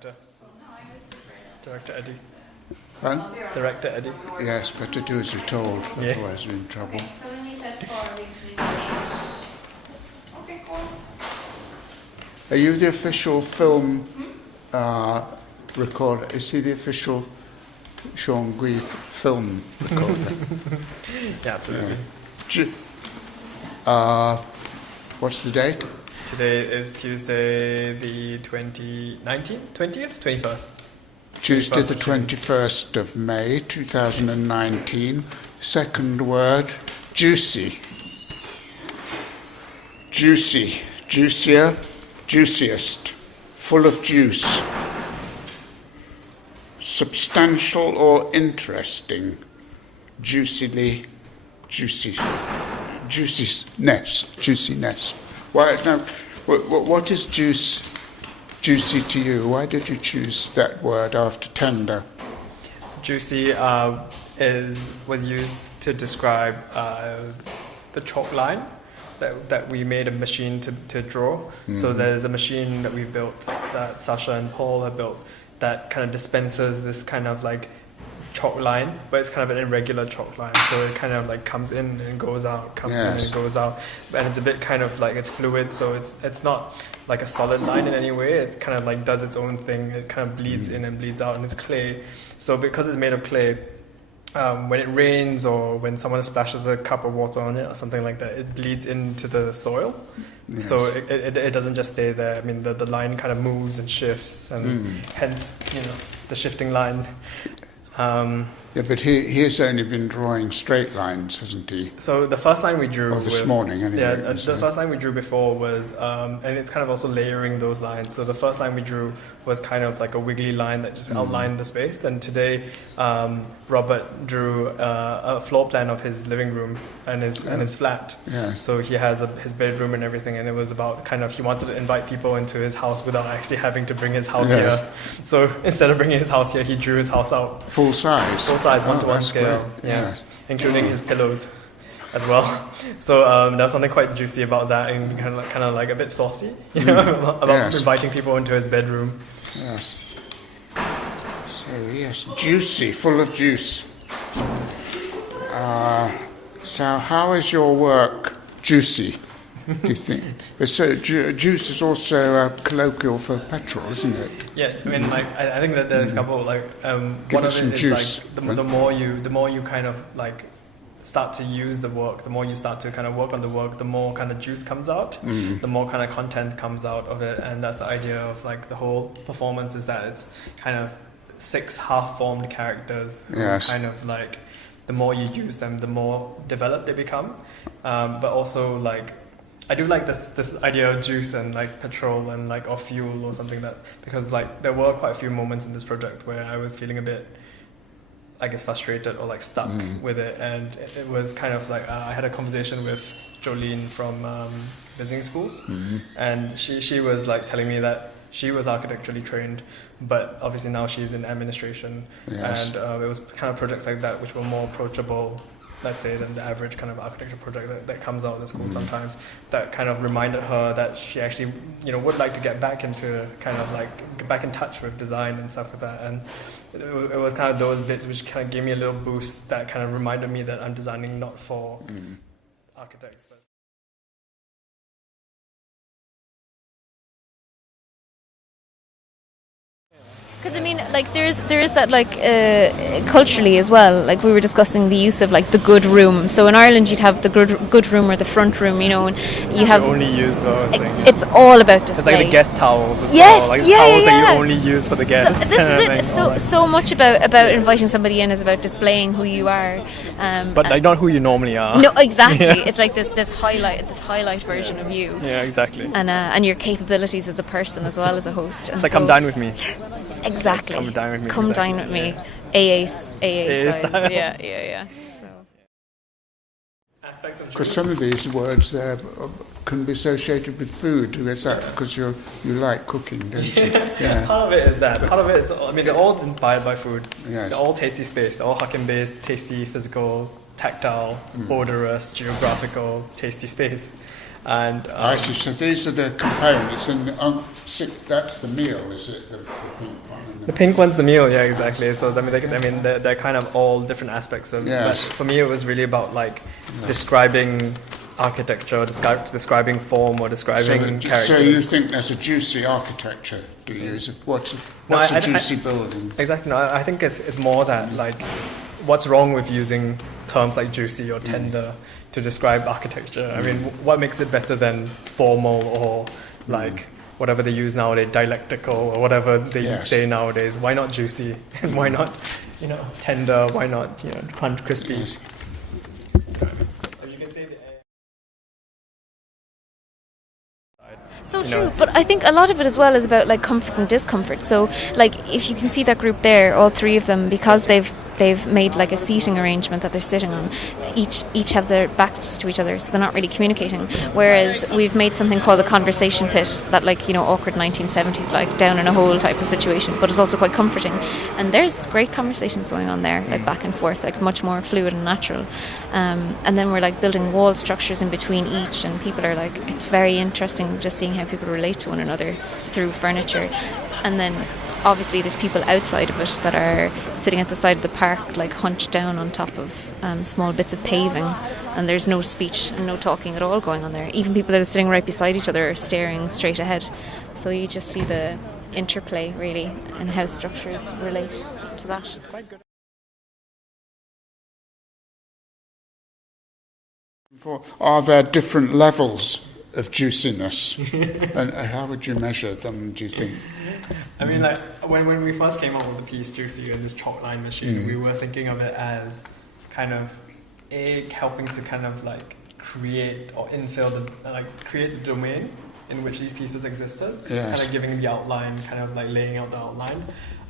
director. Director Eddie. Well, Director Eddie. yes, better do as you're told, Yeah. otherwise you're in trouble. Okay, so we need that for weekly. Okay, cool. Are you the official film recorder? Is he the official Sean Gwee film recorder? Yeah, absolutely. Ju- what's the date? Today is Tuesday, the 20th, 21st. Tuesday the 21st. 21st of May 2019. Second word, juicy. Juicy. Juicier. Juiciest. Full of juice. Substantial or interesting. Juicily. Juicy. Juiciness. Juiciness. Why, now, what is juicy to you? Why did you choose that word after tender? Juicy was used to describe the chalk line that we made a machine to draw. Mm-hmm. So there's a machine that we built, that Sasha and Paul have built, that kind of dispenses this kind of like chalk line, but it's kind of an irregular chalk line, so it kind of like comes in and goes out, comes in and goes out, and it's a bit kind of like it's fluid, so it's not like a solid line in any way. It kind of like does its own thing. It kind of bleeds in and bleeds out, and it's clay. So because it's made of clay, when it rains or when someone splashes a cup of water on it or something like that, it bleeds into the soil. Yes. So it doesn't just stay there. I mean, the line kind of moves and shifts, and hence, the shifting line. Yeah, but he has only been drawing straight lines, hasn't he? So the first line we drew this morning, anyway. Yeah, the first line we drew before was, and it's kind of also layering those lines. So the first line we drew was kind of like a wiggly line that just outlined the space. And today, Robert drew a floor plan of his living room and his flat. Yeah. So he has his bedroom and everything, and it was about kind of, he wanted to invite people into his house without actually having to bring his house here. So instead of bringing his house here, he drew his house out. Full size? Full size, 1-to-1 scale. Great. Yeah. Yes. Including his pillows as well. So there's something quite juicy about that, and kind of like a bit saucy, about inviting people into his bedroom. Yes. So yes, juicy, full of juice. So how is your work juicy, do you think? So juice is also colloquial for petrol, isn't it? Yeah, I mean, like I think that there's a couple like Give one us of it some is juice. like the more you kind of like start to use the work, the more you start to kind of work on the work, the more kind of juice comes out, the more kind of content comes out of it. And that's the idea of like the whole performance, is that it's kind of 6 half-formed characters who kind of like, the more you use them, the more developed they become. But also like, I do like this idea of juice and like petrol and like or fuel or something, that because like there were quite a few moments in this project where I was feeling a bit, I guess, frustrated or like stuck with it, and it was kind of like I had a conversation with Jolene from Visiting Schools, and she was like telling me that she was architecturally trained, but obviously now she's in administration, and it was kind of projects like that which were more approachable, let's say, than the average kind of architecture project that comes out of the school sometimes, that kind of reminded her that she actually, would like to get back into kind of like, get back in touch with design and stuff like that. And it was kind of those bits which kind of gave me a little boost, that kind of reminded me that I'm designing not for architects, but Because I mean, like there is that like culturally as well. Like we were discussing the use of like the good room. So in Ireland, you'd have the good room or the front room, and you have only use what I was saying. It's all about display. It's like the guest towels as well. Like the towels that you only use for the guests. So, this is it. So much about inviting somebody in is about displaying who you are. But like not who you normally are. No, exactly. It's like this highlight version of you. Yeah, exactly. And your capabilities as a person as well as a host. It's like, come dine with me. Exactly. Come dine with me. Come dine with me. AA style. Yeah. Because some of these words there can be associated with food. Is that because you like cooking, don't you? Yeah. Part of it is that. Part of it is, they're all inspired by food. Yes. They're all tasty space. They're all Hokkien-based, tasty, physical, tactile, odorous, geographical, tasty space. And I see. So these are the components, and that's the meal, is it? The pink one. And the pink one's the meal, yeah, exactly. So they're kind of all different aspects of. Yes. But for me, it was really about like describing architecture, describing form, or describing characters. So you think there's a juicy architecture? Do you use it? What's a juicy building? Exactly. No, I think it's more that like, what's wrong with using terms like juicy or tender to describe architecture? I mean, what makes it better than formal or like whatever they use nowadays, dialectical or whatever they say nowadays? Why not juicy? And why not, tender? Why not, crunch, crispy? Yes. You can say the So true, but I think a lot of it as well is about like comfort and discomfort. So like if you can see that group there, all three of them, because they've made like a seating arrangement that they're sitting on, each have their backs to each other, so they're not really communicating. Whereas we've made something called a conversation pit, that like awkward 1970s like down in a hole type of situation, but it's also quite comforting. And there's great conversations going on there, like back and forth, like much more fluid and natural. And then we're like building wall structures in between each, and people are like, it's very interesting just seeing how people relate to one another through furniture. And then obviously there's people outside of it that are sitting at the side of the park, like hunched down on top of small bits of paving, and there's no speech and no talking at all going on there. Even people that are sitting right beside each other are staring straight ahead. So you just see the interplay really and how structures relate to that. It's quite good. Are there different levels of juiciness? And how would you measure them, do you think? I mean, like, when we first came up with the piece Juicy and this chalk line machine, we were thinking of it as kind of helping to kind of like create or infill create the domain in which these pieces existed, kind of giving the outline, kind of like laying out the outline.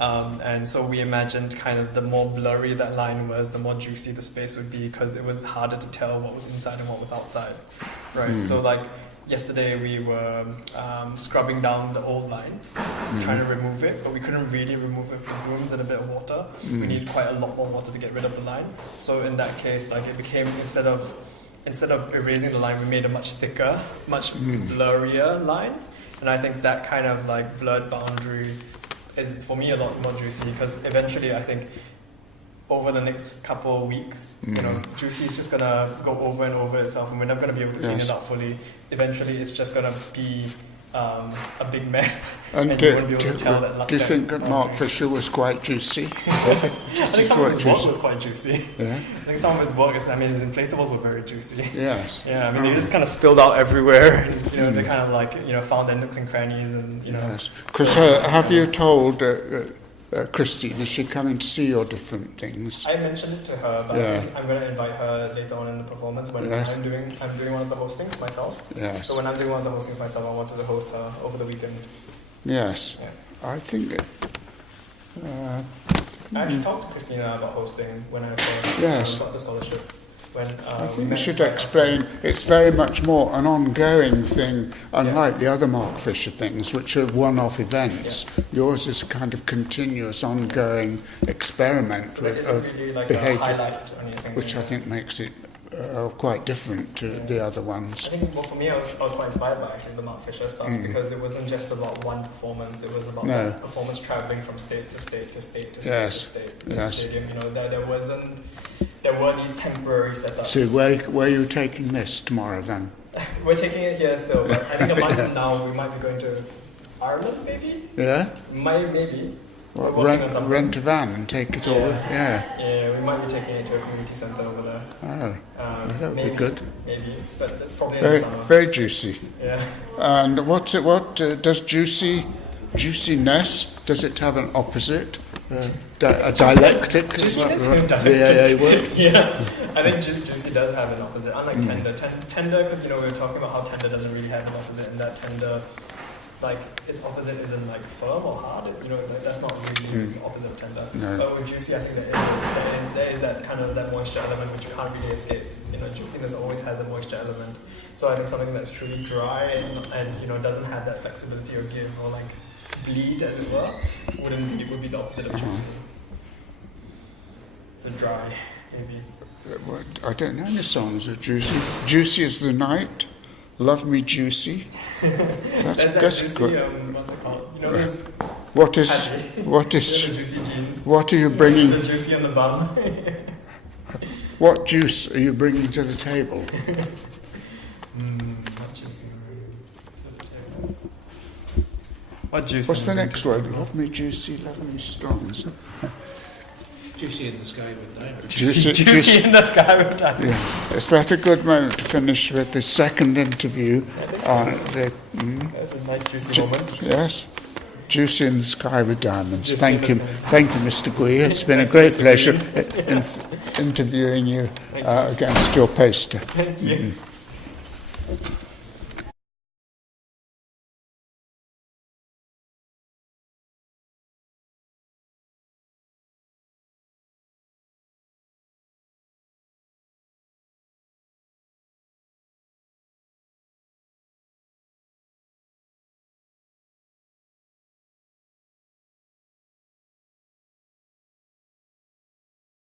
And so we imagined kind of the more blurry that line was, the more juicy the space would be, because it was harder to tell what was inside and what was outside, right? So like yesterday we were scrubbing down the old line, trying to remove it, but we couldn't really remove it with brooms and a bit of water. We need quite a lot more water to get rid of the line. So in that case, like it became, instead of erasing the line, we made a much thicker, much blurrier line. And I think that kind of like blurred boundary is for me a lot more juicy, because eventually I think over the next couple of weeks, Juicy is just gonna go over and over itself, and we're not gonna be able to clean it up fully. Eventually, it's just gonna be a big mess, and you won't be able to tell that. Do you think that Mark Fisher was quite juicy? I think some of his work was quite juicy. Yeah. I think some of his work, his inflatables were very juicy. Yes. Yeah, I mean, they just kind of spilled out everywhere, and they kind of like found their nooks and crannies, and Yes. Because have you told Christine, is she coming to see your different things? I mentioned it to her, but I think I'm going to invite her later on in the performance when I'm doing one of the hostings myself. Yes. So when I'm doing one of the hostings myself, I wanted to host her over the weekend. Yes. Yeah. I think. I actually talked to Christina about hosting when I first got the scholarship. I think we should explain, it's very much more an ongoing thing, unlike the other Mark Fisher things, which are one-off events. Yours is a kind of continuous, ongoing experiment so with really like behaviour, a highlight or anything, which I think makes it quite different to the other ones. I think, for me, I was quite inspired by actually the Mark Fisher stuff, because it wasn't just about one performance, it was about the performance travelling from state to state to state to state to state to the stadium. There were these temporary setups. So where are you taking this tomorrow then? We're taking it here still, but I think a month from now we might be going to Ireland, maybe? Yeah? Maybe. Rent a van and take it all? Yeah, we might be taking it to a community centre over there. Oh, that would be good. Maybe, but it's probably in the summer. Very juicy. Yeah. And what does juiciness, does it have an opposite? A dialectic? Juiciness? The AA word? Yeah, I think juicy does have an opposite, unlike tender. Tender, because we were talking about how tender doesn't really have an opposite, and that tender, like its opposite isn't like firm or hard. That's not really the opposite of tender. No. But with juicy, I think there is that kind of that moisture element which you can't really escape. Juiciness always has a moisture element. So I think something that's truly dry and doesn't have that flexibility or give or like bleed, as it were, would be the opposite of juicy. So dry, maybe. I don't know any songs are juicy. Juicy as the night. Love me juicy. That's juicy, good. what's it called? You know, there's What is patty. what The is juicy jeans. what are you The bringing? juicy on the bun. What juice are you bringing to the table? What juicy? What juice? What's the am I next going to word? Love me juicy, love me strong. Is it? Juicy in the sky with diamonds. Juicy in the sky with diamonds. Yeah. Is that a good moment to finish with the second interview? That's a nice juicy moment. Yes. Juicy in the sky with diamonds. Juicy Thank in you. the sky. Thank you, Mr. Gwee. It's been a great pleasure interviewing you against your poster. Thank you.